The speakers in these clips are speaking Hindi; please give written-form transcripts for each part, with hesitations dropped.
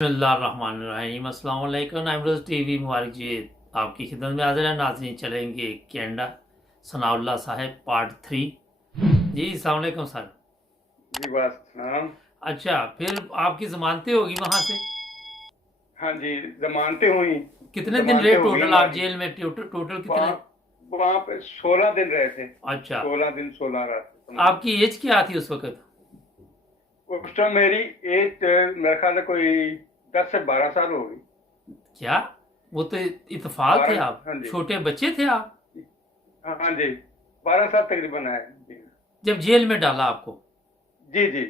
बिस्मिल्लाहिर्रहमानिर्रहीम। अस्सलाम वालेकुम। नाइमरोज़ टीवी मुबारक जी आपकी खिदमत में हाजिर है। नाज़रीन, चलेंगे कैनेडा सनाउल्लाह साहब पार्ट 3। जी अस्सलाम वालेकुम सर। जी बस हाँ। अच्छा, फिर आपकी ज़मानतें होगी वहाँ से? हाँ जी, जमानतें हुई। कितने दिन रहे जमानतें हो गई टोटल आप हमारी। जेल में? टोटल वहाँ कितने? वहाँ पे 16 दिन रहे थे। अच्छा, 16 दिन 16 रात समझ लो। आपकी एज क्या थी उस वक्त? उस टाइम मेरी एज मेरे ख्याल है कोई 10 से 12 साल होगी। क्या वो तो इतफाल थे 12। आप? हाँ जी। छोटे बच्चे थे आप हाँ जी, 12 साल तकरीबन है जी। जब जेल में डाला आपको? जी जी।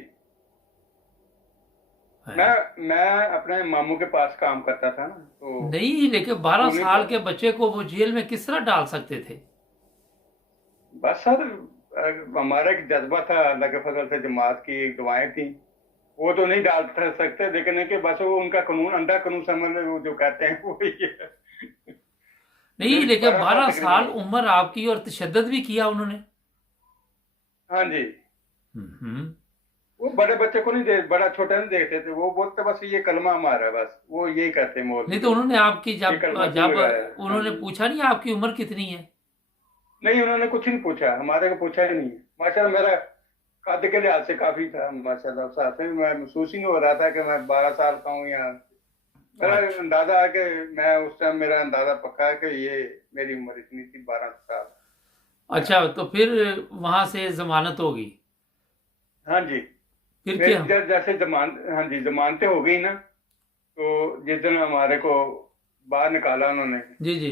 है। मैं अपने मामू के पास काम करता था ना, तो नहीं, लेकिन 12 उन्हीं साल पर। के बच्चे को वो जेल में किस तरह डाल सकते थे? बस सर, हमारा एक जज्बा था, अल्लाह के फजल से जमात की एक दुआएं थी। वो तो नहीं डाल सकते, लेकिन है कि बस वो उनका कानून, अंधा कानून समझ में वो जो कहते हैं वो ही है। नहीं, मेरी लेकिन 12 साल 12 तकरीबन साल हो गए। उम्र आपकी और तशद्दुद भी किया उन्होंने। हाँ जी। हम्म। वो बड़े बच्चे को नहीं दे, बड़ा छोटा नहीं देखते थे। वो बोलते बस ये कलमा हमारा है, बस वो यही कहते हैं नहीं मौलवी तो लोग। उन्होंने आपकी ये जब कलमा सुन जब लगाया है। हाँ उन्होंने जी। पूछा नहीं आपकी उम्र कितनी है? नहीं, उन्होंने कुछ नहीं पूछा, हमारे को पूछा ही नहीं। माशाल्लाह मेरा कद के लिहाज से काफी था माशाल्लाह। साथ में मैं महसूस ही नहीं हो रहा था कि मैं 12 साल का हूँ या। मेरा अच्छा। अंदाजा है कि मैं उस टाइम, मेरा अंदाजा पक्का है कि ये मेरी उम्र इतनी थी, 12 साल। अच्छा, तो फिर वहां से जमानत होगी? हाँ जी। फिर मेरी क्या? जैसे हाँ जी, जमानतें हो गई ना, तो जिस दिन हमारे को बाहर निकाला उन्होंने, जी जी।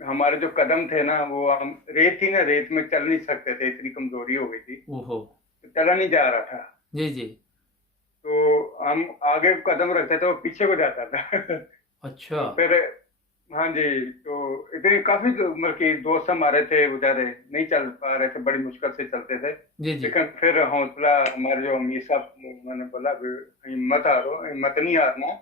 हमारे जो कदम थे ना, वो हम रेत थी ना, रेत में चल नहीं सकते थे, इतनी कमजोरी हो गई थी, ओहो। तो चला नहीं जा रहा था। जी जी। तो हम आगे कदम रखते थे, वो पीछे को जाता था। अच्छा। तो फिर हाँ जी, तो इतनी काफी उम्र की दोस्त हमारे थे, बेचारे नहीं चल पा रहे थे, बड़ी मुश्किल से चलते थे। जी जी। लेकिन फिर हौसला, हमारे जो अमीर साहब उन्होंने बोला "भी हिम्मत हारो, हिम्मत नहीं हारना,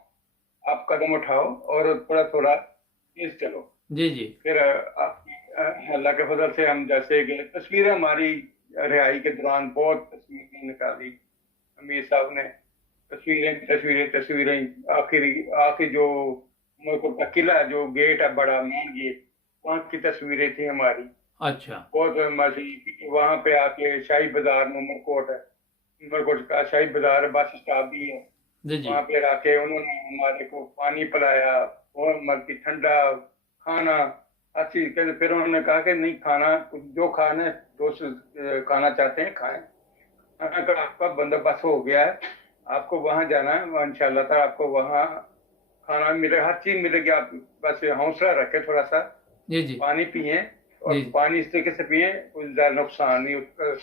आप कदम उठाओ और थोड़ा थोड़ा तेज चलो"। जी जी। फिर अल्लाह के फजल से हम जैसे कि तस्वीरें हमारी रिहाई के दौरान बहुत तस्वीरें निकाली अमीर साहब ने। तस्वीरें तस्वीरें तस्वीरें, आखिरी आखिर जो उमरकोट का किला है, जो गेट है बड़ा मेन गेट, वहाँ की तस्वीरें थी हमारी। अच्छा। बहुत मजी वहां पे आके शाही बाजार में, उमरकोट है, उमरकोट का शाही बाजार है, बस स्टॉप भी है। जी जी। वहां पे आके उन्होंने हमारे को पानी पिलाया और मत की ठंडा खाना, हर चीज के। फिर उन्होंने कहा कि नहीं, खाना जो खाना दोस्त खाना चाहते हैं खाएं। खाना का आपका बंदोबस्त हो गया है, आपको वहां जाना है, इंशाल्लाह था आपको वहां खाना मिलेगा, हर चीज मिलेगी। आप बस हौसला रखें थोड़ा सा, जी जी। पानी पिए, और जी पानी इस तरीके से पिए कोई ज्यादा नुकसान नहीं उसका।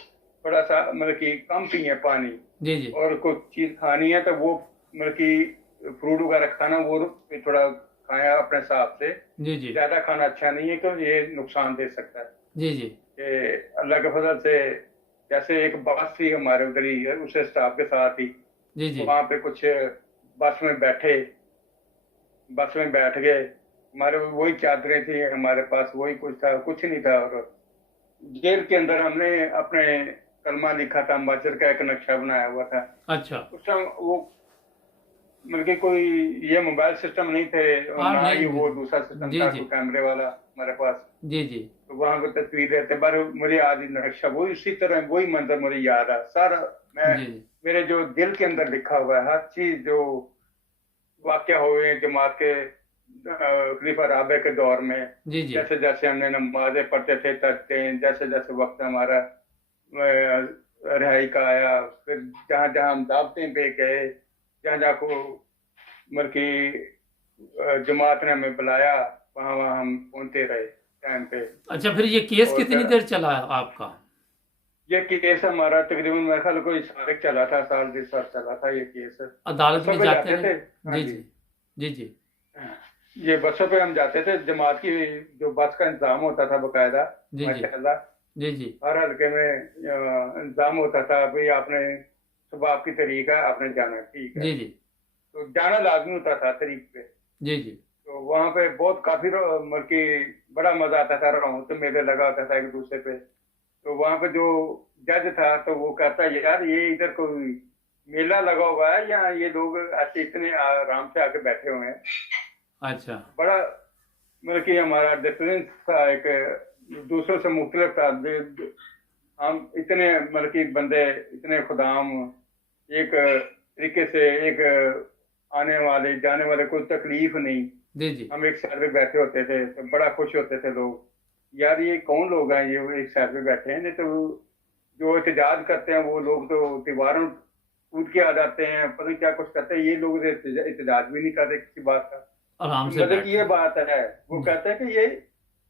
थोड़ा सा मतलब कि कम पिए पानी। जी। जी और कोई चीज खानी है तो वो मतलब कि फ्रूट वगैरह खाना, वो थोड़ा खाएं अपने हिसाब से। जी। जी ज्यादा खाना अच्छा नहीं है, क्योंकि ये नुकसान दे सकता है। जी। जी। कि अल्लाह के फजल से, जैसे एक बस थी हमारे उधर ही है, उसे स्टाफ के साथ ही जी। जी। वहां पे कुछ बस में बैठे, बस में बैठ गए। हमारे वही चादरें थी हमारे पास, वही कुछ था, कुछ नहीं था। और जेल के अंदर हमने अपने कलमा लिखा था, मस्जिद का एक नक्शा बनाया हुआ था। अच्छा। उस टाइम वो मतलब कि कोई ये मोबाइल सिस्टम नहीं थे, और हाँ, ना नहीं ही वो नहीं। दूसरा सिस्टम जी था जी। कोई कैमरे वाला हमारे पास। जी जी। तो वहां पर तस्वीरें थे, पर मुझे आज भी नक्शा वही उसी तरह, वही मंजर मुझे याद है सारा। मैं, जी जी। मेरे जो दिल के अंदर लिखा हुआ है हर चीज, जो वाक्य हुए हैं जमात के खलीफा राबे के दौर में। जी जी। जैसे जैसे हमने नमाजें पढ़ते थे, तजते हैं, जैसे जैसे वक्त हमारा रिहाई का आया, फिर जहाँ जहाँ हम दावतें पे गए, जहाँ जहाँ को मतलब कि जमात ने हमें बुलाया, वहाँ वहाँ हम पहुंचते रहे टाइम पे। अच्छा, फिर ये केस और कितनी देर चला आपका? ये केस हमारा तकरीबन मेरे ख्याल कोई साल चला था, साल 2 साल चला था ये केस। अदालत बसों में पे जाते जाते रहे? थे। हाँ जी जी। जी। जी जी। ये बसों पे हम जाते थे, जमात की जो बस का इंतजाम होता था बकायदा, जी जी। माशाल्लाह। जी जी। हर हल्के में इंतजाम होता था, भाई आपने सुबह आपकी तरीक है, आपने जाना है, ठीक है। जी जी। तो जाना लाजमी होता था तरीक पे। जी जी। तो वहां पे बहुत काफी मतलब कि बड़ा मजा आता था, रौनक तो मेले लगा होता था एक दूसरे पे। तो वहां पे जो जज था, तो वो कहता यार ये इधर कोई मेला लगा हुआ है, या ये लोग ऐसे इतने आराम से आके बैठे हुए हैं। अच्छा। बड़ा मतलब कि हमारा डिफरेंस था, एक दूसरों से मुख्तलिफ था। हम इतने मतलब कि बंदे, इतने खुदाम, एक तरीके से, एक आने वाले जाने वाले कोई तकलीफ नहीं। जी जी। हम एक साइड पे बैठे होते थे तो बड़ा खुश होते थे लोग, यार ये कौन लोग हैं, ये एक साइड पे बैठे हैं। नहीं तो जो एहतजाज करते हैं वो लोग तो दीवारों कूद के आ जाते हैं, पता नहीं क्या कुछ करते हैं। ये लोग तो एहतजाज भी नहीं करते किसी बात का। आराम तो से मजे की बैठे। ये बात है, वो जी कहते हैं कि ये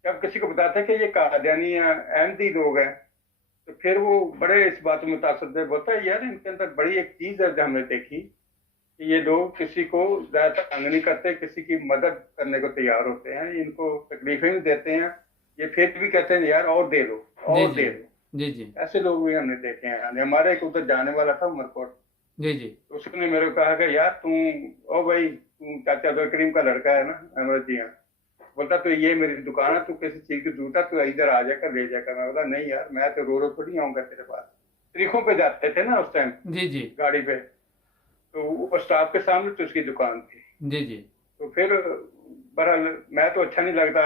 जब किसी को बताते हैं कि ये कादियानी या अहमदी लोग हैं, तो फिर वो बड़े इस बात में मुतासर थे। बोलता है यार इनके अंदर बड़ी एक चीज है जो हमने देखी, कि ये लोग किसी को ज्यादा तंग नहीं करते, किसी की मदद करने को तैयार होते हैं, इनको तकलीफें भी देते हैं, ये फिर भी कहते हैं यार और दे दो, जी और जी। दे दो। जी जी। ऐसे लोग भी हमने देखे हैं। हमारे एक उधर जाने वाला था उमरकोट, जी जी। तो उसने मेरे को कहा कि यार तू, ओ भाई तू चाचा अब्दुल करीम का लड़का है ना? मैं बोला जी हाँ। बोलता तो ये मेरी दुकान है, तू किसी चीज की जरूरत है तो इधर आ जाकर ले जाकर। मैं बोला नहीं यार, मैं तो रो रो थोड़ी आऊंगा तेरे पास। तरीकों पे जाते थे ना उस टाइम जी जी। गाड़ी पे, तो वो स्टाफ के सामने तो उसकी दुकान थी। जी जी। तो फिर बहरहाल मैं तो अच्छा नहीं लगता,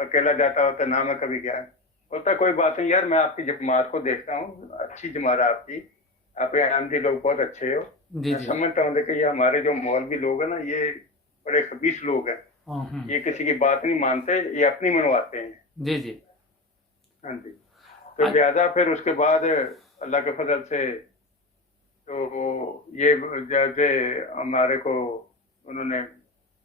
अकेला जाता होता ना, मैं कभी गया। बोलता कोई बात नहीं यार, मैं आपकी जमात को देखता हूँ, अच्छी जमात है आपकी, आप अहमदी लोग बहुत अच्छे हो। जी मैं जी। समझता हूँ कि ये हमारे जो मौलवी लोग हैं ना, ये बड़े खबीस लोग हैं। हम्म। ये किसी की बात नहीं मानते, ये अपनी मनवाते हैं। जी जी। हाँ जी। तो अ- लिहाजा फिर उसके बाद अल्लाह के फजल से, तो वो ये जैसे हमारे को उन्होंने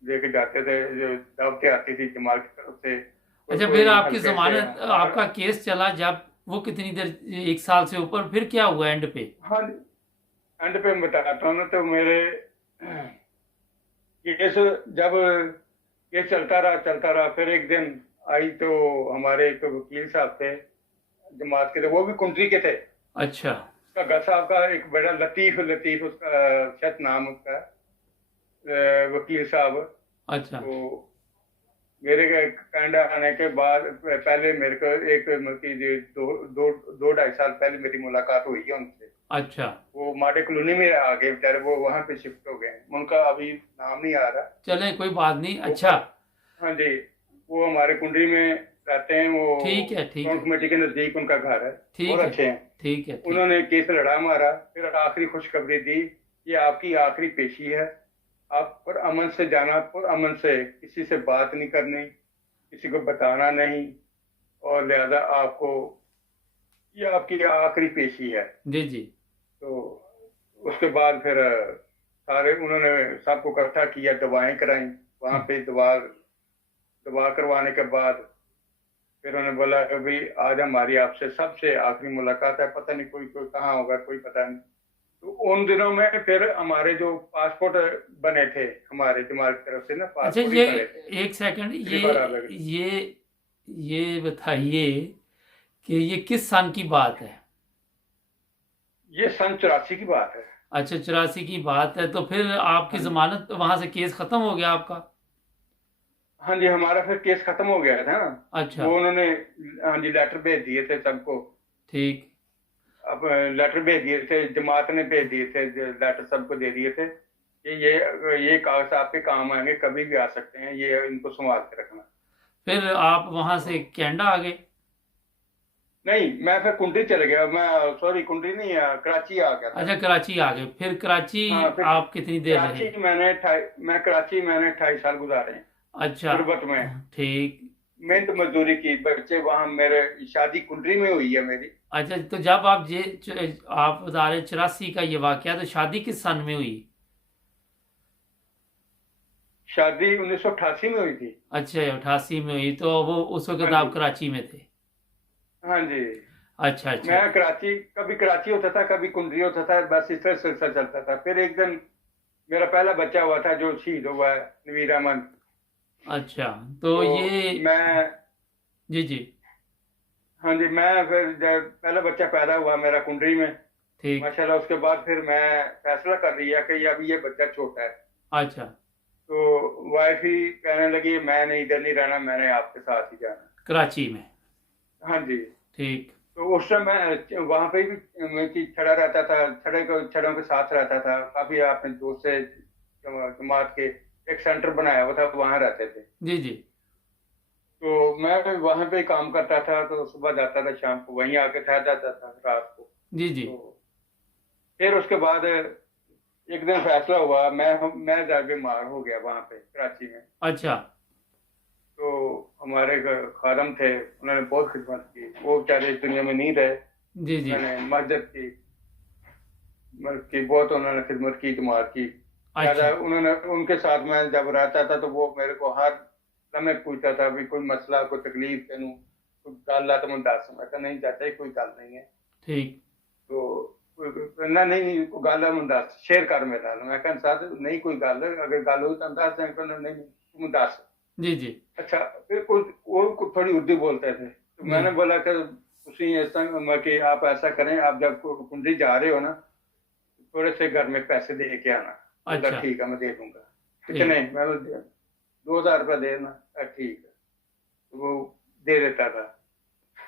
लेके जाते थे, जो दावतें आती थी जमात की तरफ से, कोई अच्छा, फिर कोई आपकी हल्के से जमानत, हमारा। आपका केस चला जब, वो कितनी देर, 1 साल से ऊपर, फिर क्या हुआ एंड पे? हाँ, एंड पे मैं बताता हूँ ना, तो मेरे केस, जब केस चलता रहा, फिर एक दिन आई तो हमारे एक वकील साहब थे जमात के थे, वो भी कुंटरी के थे। अच्छा। उसका घर साहब का एक बड़ा लतीफ लतीफ उसका शत नाम उसका, वकील साहब। अच्छा। तो मेरे कनाडा आने के बाद पहले मेरे को एक मतलब कि दो दो दो ढाई साल पहले मेरी मुलाकात हुई है उनसे। अच्छा। वो माडे कॉलोनी में आ गए बेचारे, वो वहां पे शिफ्ट हो गए हैं, उनका अभी नाम नहीं आ रहा। चले, कोई बात नहीं। वो, अच्छा। हाँ जी, वो हमारे कुंडली में रहते हैं, वो ठीक है ठीक टाउन है। कमेटी के नजदीक उनका घर है। बहुत ठीक है। अच्छे हैं। ठीक है। ठीक। उन्होंने केस लड़ा मारा, फिर आखिरी खुशखबरी दी, ये आपकी आखिरी पेशी है, आप पर अमन से जाना, पर अमन से, किसी से बात नहीं करनी, किसी को बताना नहीं, और लिहाजा आपको, ये आपकी आखिरी पेशी है। जी जी। तो उसके बाद फिर सारे उन्होंने सबको इकट्ठा किया, दवाएं कराई वहां पे। दवा दवा करवाने के बाद फिर उन्होंने बोला कि भाई आज हमारी आपसे सबसे आखिरी मुलाकात है, पता नहीं कोई कोई कहाँ होगा, कोई पता नहीं। तो उन दिनों में फिर हमारे जो पासपोर्ट बने थे, हमारे जमात की तरफ से ना अच्छा, पासपोर्ट ही ये बने थे। एक सेकंड, स्लीपर आ गए। ये बताइए कि ये किस सन की बात है? ये सन 84 की बात है। अच्छा, 84 की बात है, तो फिर आपकी हाँ जी, जमानत वहां से, केस खत्म हो गया आपका? हाँ जी, हमारा फिर केस खत्म हो गया था ना। अच्छा। वो उन्होंने, हाँ जी, लेटर भेज दिए थे सबको। ठीक। अब लेटर भेज दिए थे, जमात ने भेज दिए थे, लेटर सबको दे दिए थे कि ये कागज आपके काम आएंगे, कभी भी आ सकते हैं, ये इनको संभाल के रखना। फिर आप वहां तो से कनाडा आ गए? नहीं, मैं फिर कुंडली चले गया, मैं सॉरी कुंडली नहीं, कराची आ गया था। अच्छा, कराची आ गए। फिर कराची हाँ, फिर आप कितनी देर रहे? मैं कराची मैंने 28 साल गुजारे हैं, अच्छा। गुर्बत में। ठीक। मेहनत मजदूरी की, बच्चे वहां, मेरे शादी कुंडली में हुई है मेरी। अच्छा, तो जब आप बता रहे 84 का ये वाकया, तो शादी किस सन में हुई? शादी 1988 में हुई थी। अच्छा, 88 में हुई, तो वो उस वक्त हाँ आप जी, कराची में थे? हाँ जी। अच्छा अच्छा। मैं कराची, कभी कराची होता था, कभी कुंडली होता था, बस इस तरह सिलसिला चलता था। फिर एक दिन मेरा पहला बच्चा हुआ था जो शहीद हुआ है, नवीर अहमद। अच्छा, तो तो ये, मैं, जी जी। हाँ जी, मैं फिर जब पहला बच्चा पैदा हुआ मेरा कुंडली में, ठीक। माशाल्लाह, उसके बाद फिर मैं फैसला कर लिया कि अभी ये बच्चा छोटा है। अच्छा। तो वाइफ ही कहने लगी मैंने इधर नहीं रहना, मैंने आपके साथ ही जाना। कराची में? हाँ जी। ठीक। तो उस समय वहां पे भी मैं कि छड़ा रहता था, छड़ों के साथ रहता था। काफी अपने दोस्त से जमात के एक सेंटर बनाया हुआ था, वहां रहते थे। जी जी तो मैं वहां पे काम करता था, तो सुबह जाता था, शाम को वहीं आके ठहर जाता था रात को। जी जी। तो फिर उसके बाद एक दिन फैसला हुआ, मैं जाके बीमार हो गया वहां पे कराची में। अच्छा। तो हमारे खादम थे, उन्होंने बहुत खिदमत की, वो बेचारे इस दुनिया में नहीं रहे। जी जी। उन्होंने मस्जिद की बहुत उन्होंने खिदमत की, जमात की अच्छा। ज्यादा। उन्होंने उनके साथ मैं जब रहता था तो वो मेरे को हर लम्हे पूछता था भी कोई मसला, कोई तकलीफ तेनू कोई गल आ तो मैं दस। मैं कहा नहीं चाचा, कोई गल नहीं है। ठीक। तो ना नहीं कोई गल है, मैं दस शेयर कर मेरे नाल। मैं कहा साहब नहीं कोई गल, अगर गल हुई तो दस दें। कहना नहीं तुम दस। जी जी अच्छा, फिर कुछ वो थोड़ी उर्दू बोलते थे, तो जी। मैंने बोला कि उसी ऐसा कि आप ऐसा करें, आप जब कुंडली जा रहे हो ना, थोड़े से घर में पैसे दे के आना। बोला अच्छा। ठीक है, मैं दे दूंगा। ठीक। कितने? मैं बोला 2,000 रुपया देना। ठीक है। तो वो दे देता था।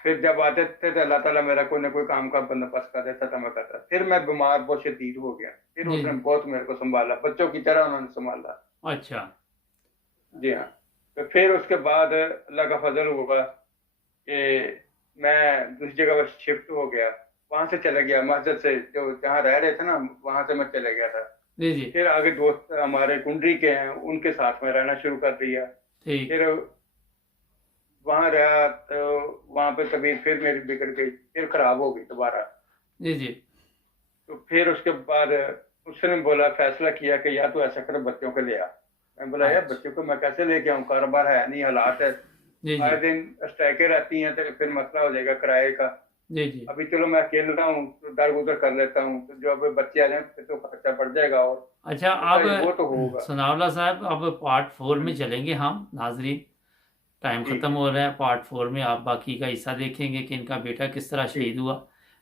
फिर जब आते थे तो अल्लाह ताला मेरा कोई ना कोई काम का बंदोबस्त कर देता था, मैं करता। फिर मैं बीमार बहुत शदीद हो गया, फिर जी उसने जी। बहुत मेरे को संभाला, बच्चों की तरह उन्होंने संभाला। अच्छा। जी हाँ। तो फिर उसके बाद अल्लाह का फजल हुआ कि मैं दूसरी जगह पर शिफ्ट हो गया। वहां से चला गया, मस्जिद से जो जहाँ रह रहे थे ना, वहां से मैं चले गया था। जी जी। फिर आगे दोस्त हमारे कुंडली के हैं, उनके साथ में रहना शुरू कर दिया। ठीक। फिर वहां रहा तो वहां पे तबीयत फिर मेरी बिगड़ गई, फिर खराब हो गई दोबारा। जी जी। तो फिर उसके बाद उसने बोला, फैसला किया कि या तो ऐसा कर बच्चों को ले आ। मैं बोला यार अच्छा। बच्चों को मैं कैसे लेके आऊँ, कारोबार है नहीं, हालात है, जी जी। आए दिन स्ट्राइकें रहती हैं, तो फिर मसला हो जाएगा किराए का। जी जी। अभी चलो मैं अकेला हूँ तो दर गुजर कर लेता हूँ, तो जो अब बच्चे आ जाए फिर तो खर्चा बढ़ जाएगा। और अच्छा, बोला, अब वो तो होगा। सनाउल्लाह साहब, अब पार्ट 4 में चलेंगे हम नाजरीन। टाइम ठीक ख़त्म है। हो रहा है। पार्ट 4 में आप बाकी का हिस्सा देखेंगे कि इनका बेटा किस तरह शहीद ठीक। हुआ।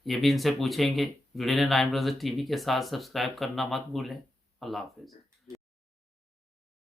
ये भी इनसे ठीक। पूछेंगे। जुड़े रहें 9 ब्रदर्स टीवी के साथ। सब्सक्राइब करना मत भूलें। अल्लाह हाफिज़।